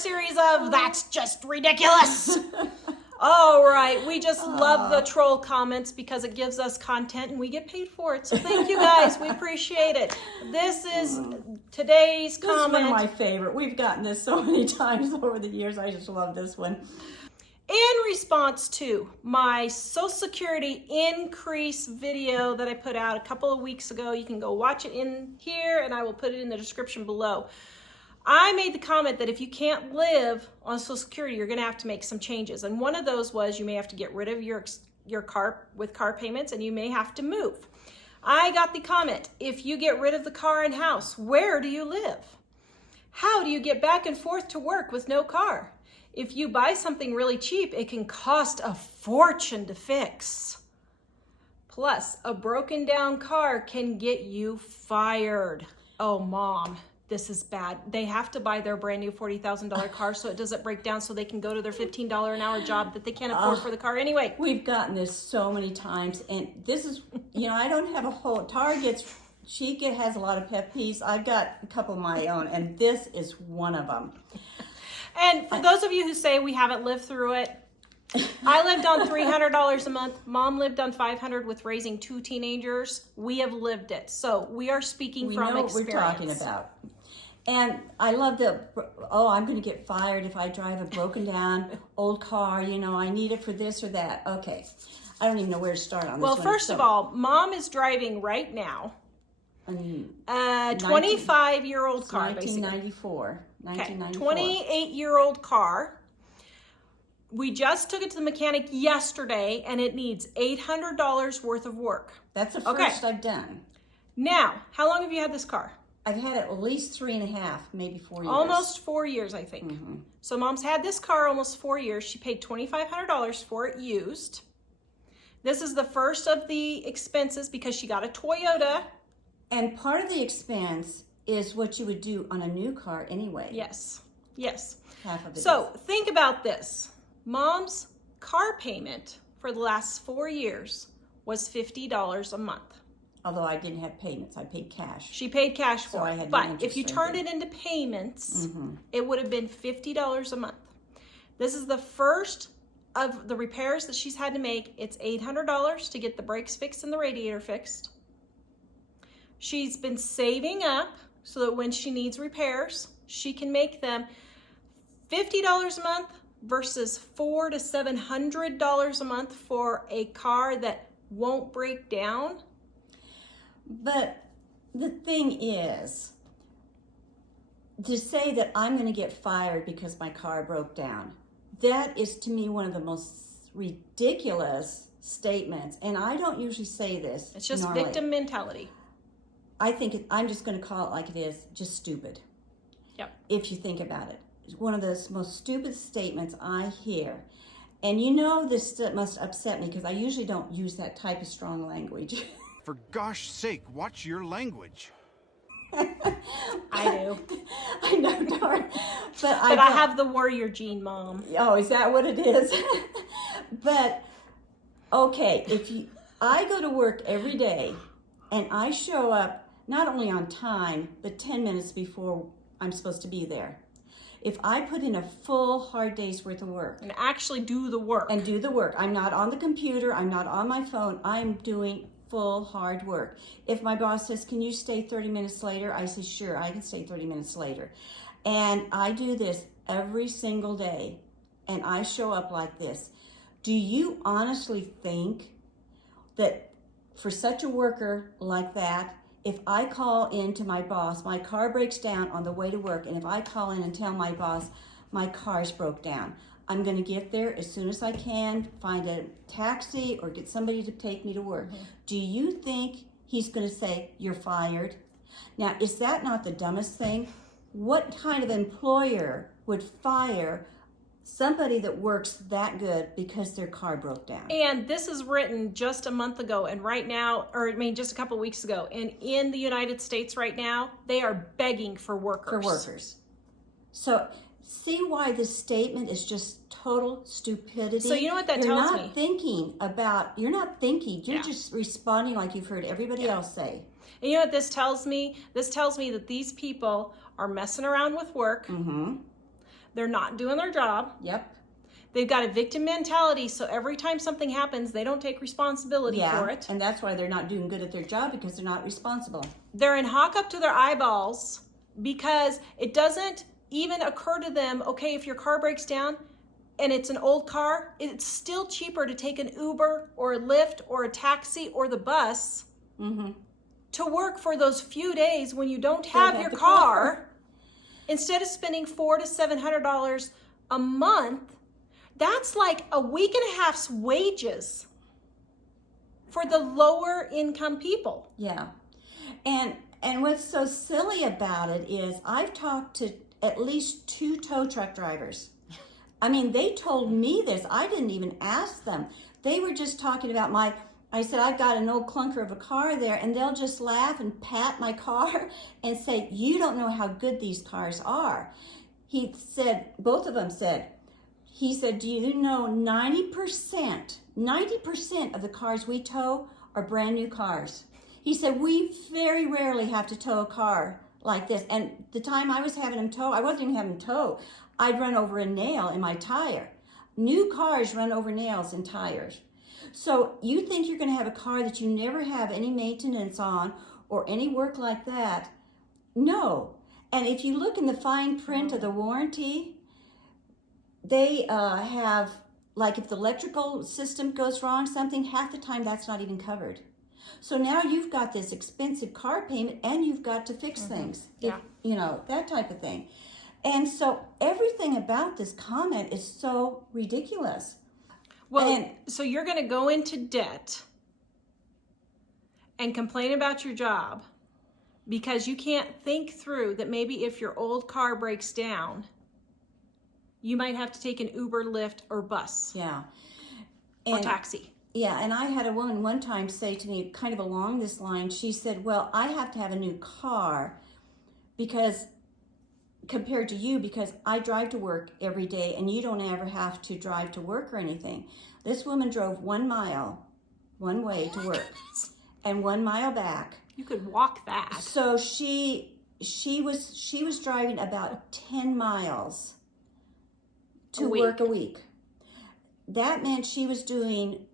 series of That's Just Ridiculous. All right, we just love the troll comments because it gives us content and we get paid for it. So thank you guys, we appreciate it. This is today's comment. This is one of my favorite. We've gotten this so many times over the years. I just love this one. In response to my Social Security increase video that I put out a couple of weeks ago, you can go watch it in here and I will put it in the description below. I made the comment that if you can't live on Social Security, you're going to have to make some changes. And one of those was you may have to get rid of your car with car payments and you may have to move. I got the comment, if you get rid of the car and house, where do you live? How do you get back and forth to work with no car? If you buy something really cheap, it can cost a fortune to fix. Plus, a broken down car can get you fired. Oh, Mom, this is bad. They have to buy their brand new $40,000 car so it doesn't break down so they can go to their $15 an hour job that they can't afford for the car anyway. We've gotten this so many times, and this is, I don't have a whole, she has a lot of pet peeves. I've got a couple of my own, and this is one of them. And for those of you who say we haven't lived through it, I lived on $300 a month. Mom lived on $500 with raising 2 teenagers. We have lived it. So we are speaking from experience. We know what we're talking about. And I love I'm going to get fired if I drive a broken down old car. I need it for this or that. Okay. I don't even know where to start on this one. Well, first of all, Mom is driving right now a 25-year-old car, 1994. Okay, 28-year-old car. We just took it to the mechanic yesterday, and it needs $800 worth of work. That's the first I've done. Now, how long have you had this car? I've had it at least 3.5, maybe 4 years. Almost 4 years, I think. Mm-hmm. So Mom's had this car almost 4 years. She paid $2,500 for it used. This is the first of the expenses because she got a Toyota. And part of the expense is what you would do on a new car anyway. Yes. Half of it. So think about this. Mom's car payment for the last 4 years was $50 a month. Although I didn't have payments, I paid cash. She paid cash for it. But if you turned it into payments, it would have been $50 a month. This is the first of the repairs that she's had to make. It's $800 to get the brakes fixed and the radiator fixed. She's been saving up so that when she needs repairs, she can make them. $50 a month versus $400 to $700 a month for a car that won't break down. But the thing is, to say that I'm going to get fired because my car broke down, that is to me one of the most ridiculous statements. And I don't usually say this. It's just normally. Victim mentality. I think I'm just going to call it like it is, just stupid. Yep. If you think about it. It's one of the most stupid statements I hear. And this must upset me because I usually don't use that type of strong language. For gosh sake, watch your language. I do. I know, darn. But I have the warrior gene, Mom. Oh, is that what it is? But, okay, I go to work every day and I show up not only on time, but 10 minutes before I'm supposed to be there. If I put in a full hard day's worth of work. And actually do the work. I'm not on the computer. I'm not on my phone. I'm doing full hard work. If my boss says, can you stay 30 minutes later? I say, sure, I can stay 30 minutes later. And I do this every single day. And I show up like this. Do you honestly think that for such a worker like that, if I call in to my boss, my car breaks down on the way to work, and if I call in and tell my boss my car's broke down, I'm going to get there as soon as I can, find a taxi or get somebody to take me to work. Do you think he's going to say, you're fired? Now, is that not the dumbest thing? What kind of employer would fire somebody that works that good because their car broke down? And this is written just a month ago, and right now, just a couple of weeks ago, and in the United States right now, they are begging for workers. So see why this statement is just total stupidity? So you know what that tells me? You're not thinking. You're just responding like you've heard everybody else say. And you know what this tells me? This tells me that these people are messing around with work. They're not doing their job. Yep. They've got a victim mentality, so every time something happens, they don't take responsibility for it. And that's why they're not doing good at their job, because they're not responsible. They're in hawk up to their eyeballs because it doesn't even occur to them, okay, if your car breaks down and it's an old car, it's still cheaper to take an Uber or a Lyft or a taxi or the bus to work for those few days when you don't have your car. Instead of spending $400 to $700 a month. That's like a week and a half's wages for the lower income people. Yeah. And what's so silly about it is I've talked to at least 2 tow truck drivers. I mean, they told me this. I didn't even ask them. They were just talking about I said, I've got an old clunker of a car there, and they'll just laugh and pat my car and say, you don't know how good these cars are. He said, both of them said, he said, do you know 90% of the cars we tow are brand new cars. He said, we very rarely have to tow a car like this. And the time I was having him tow, I wasn't even having him tow. I'd run over a nail in my tire. New cars run over nails in tires. So you think you're going to have a car that you never have any maintenance on or any work like that? No. And if you look in the fine print of the warranty, they have, like if the electrical system goes wrong, something, half the time that's not even covered. So now you've got this expensive car payment and you've got to fix things. Yeah. You know, that type of thing. And so everything about this comment is so ridiculous. Well, so you're going to go into debt and complain about your job because you can't think through that maybe if your old car breaks down, you might have to take an Uber, Lyft, or bus. Yeah. Or taxi. Yeah, and I had a woman one time say to me, kind of along this line, she said, well, I have to have a new car because, compared to you, because I drive to work every day and you don't ever have to drive to work or anything. This woman drove 1 mile one way to work and 1 mile back. You could walk that. So she was driving about 10 miles to work a week. That meant she was doing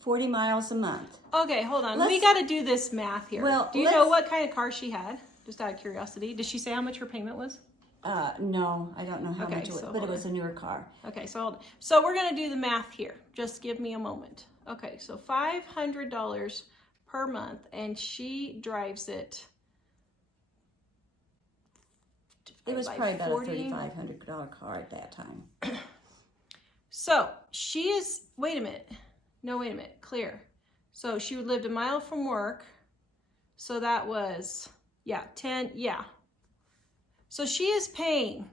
40 miles a month. Okay, hold on. We got to do this math here. Well, do you know what kind of car she had? Just out of curiosity. Did she say how much her payment was? No, I don't know how much it was, but it was a newer car. Okay, so hold on. So we're going to do the math here. Just give me a moment. Okay, so $500 per month, and she drives it. It was probably about a $3,500 car at that time. So she is, wait a minute. No, wait a minute. Clear. So she lived a mile from work. So that was, 10, So she is paying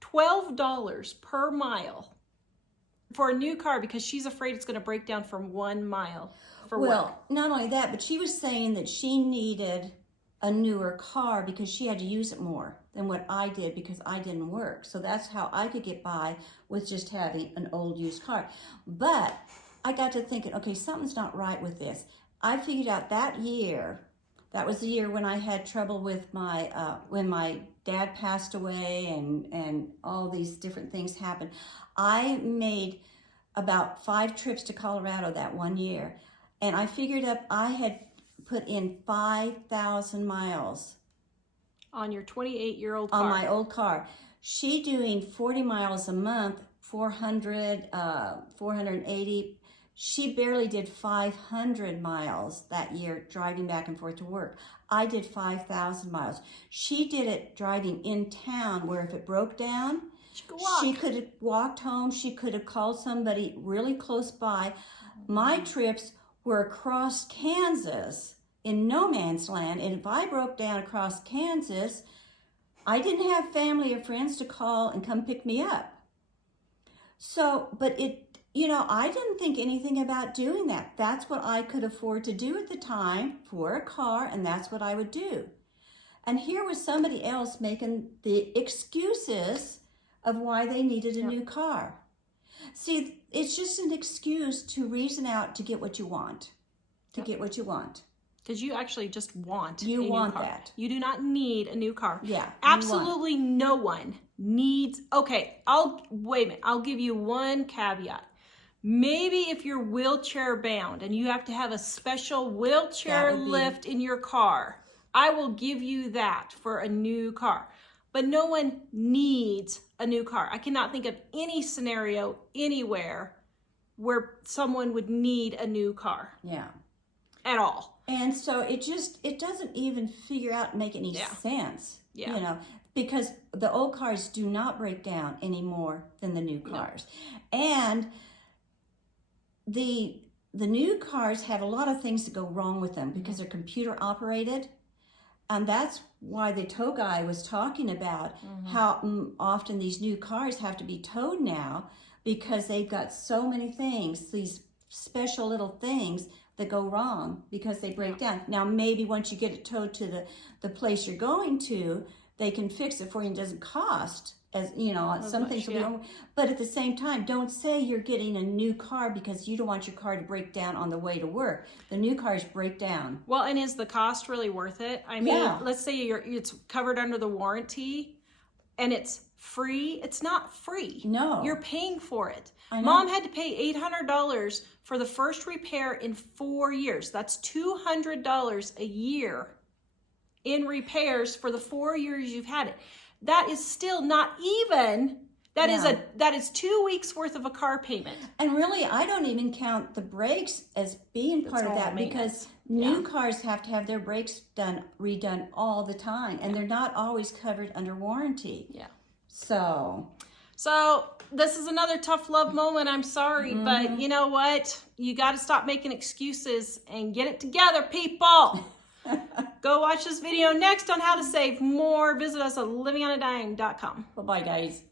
$12 per mile for a new car because she's afraid it's going to break down from 1 mile for work. Well, not only that, but she was saying that she needed a newer car because she had to use it more than what I did because I didn't work. So that's how I could get by with just having an old used car. But I got to thinking, okay, something's not right with this. I figured out that year, that was the year when I had trouble with my, when my dad passed away and all these different things happened. I made about 5 trips to Colorado that one year. And I figured up I had put in 5,000 miles on your 28-year-old car. On my old car. She doing 40 miles a month, 400, 480. She barely did 500 miles that year driving back and forth to work. I did 5,000 miles. She did it driving in town where if it broke down, she could have walked home. She could have called somebody really close by. My trips were across Kansas in no man's land. And if I broke down across Kansas, I didn't have family or friends to call and come pick me up. So, but I didn't think anything about doing that. That's what I could afford to do at the time for a car, and that's what I would do. And here was somebody else making the excuses of why they needed a new car. See, it's just an excuse to reason out to get what you want. Get what you want. Because you actually just want You a new want car. that. You do not need a new car. Yeah, you Absolutely no one needs. Okay, wait a minute. I'll give you one caveat. Maybe if you're wheelchair bound and you have to have a special wheelchair That would be- lift in your car, I will give you that for a new car. But no one needs a new car. I cannot think of any scenario anywhere where someone would need a new car Yeah. at all. And so it doesn't even figure out and make any Yeah. sense. Yeah. You know, because the old cars do not break down any more than the new cars. And the new cars have a lot of things that go wrong with them because they're computer operated. And that's why the tow guy was talking about how often these new cars have to be towed now because they've got so many things, these special little things that go wrong because they break down. Now, maybe once you get it towed to the place you're going to, they can fix it for you and it doesn't cost as, you know, some things will be wrong. But at the same time, don't say you're getting a new car because you don't want your car to break down on the way to work. The new cars break down. Well, and is the cost really worth it? I mean, Yeah. let's say it's covered under the warranty and it's free. It's not free. No. You're paying for it. I know. Mom had to pay $800 for the first repair in 4 years. That's $200 a year in repairs for the 4 years you've had it. That is still not even, that is 2 weeks worth of a car payment. And really, I don't even count the brakes as being part of all that maintenance. because new cars have to have their brakes redone all the time, and they're not always covered under warranty. Yeah. So, This is another tough love moment. I'm sorry, but you know what? You got to stop making excuses and get it together, people. Go watch this video next on how to save more. Visit us at livingonadime.com. bye-bye, guys.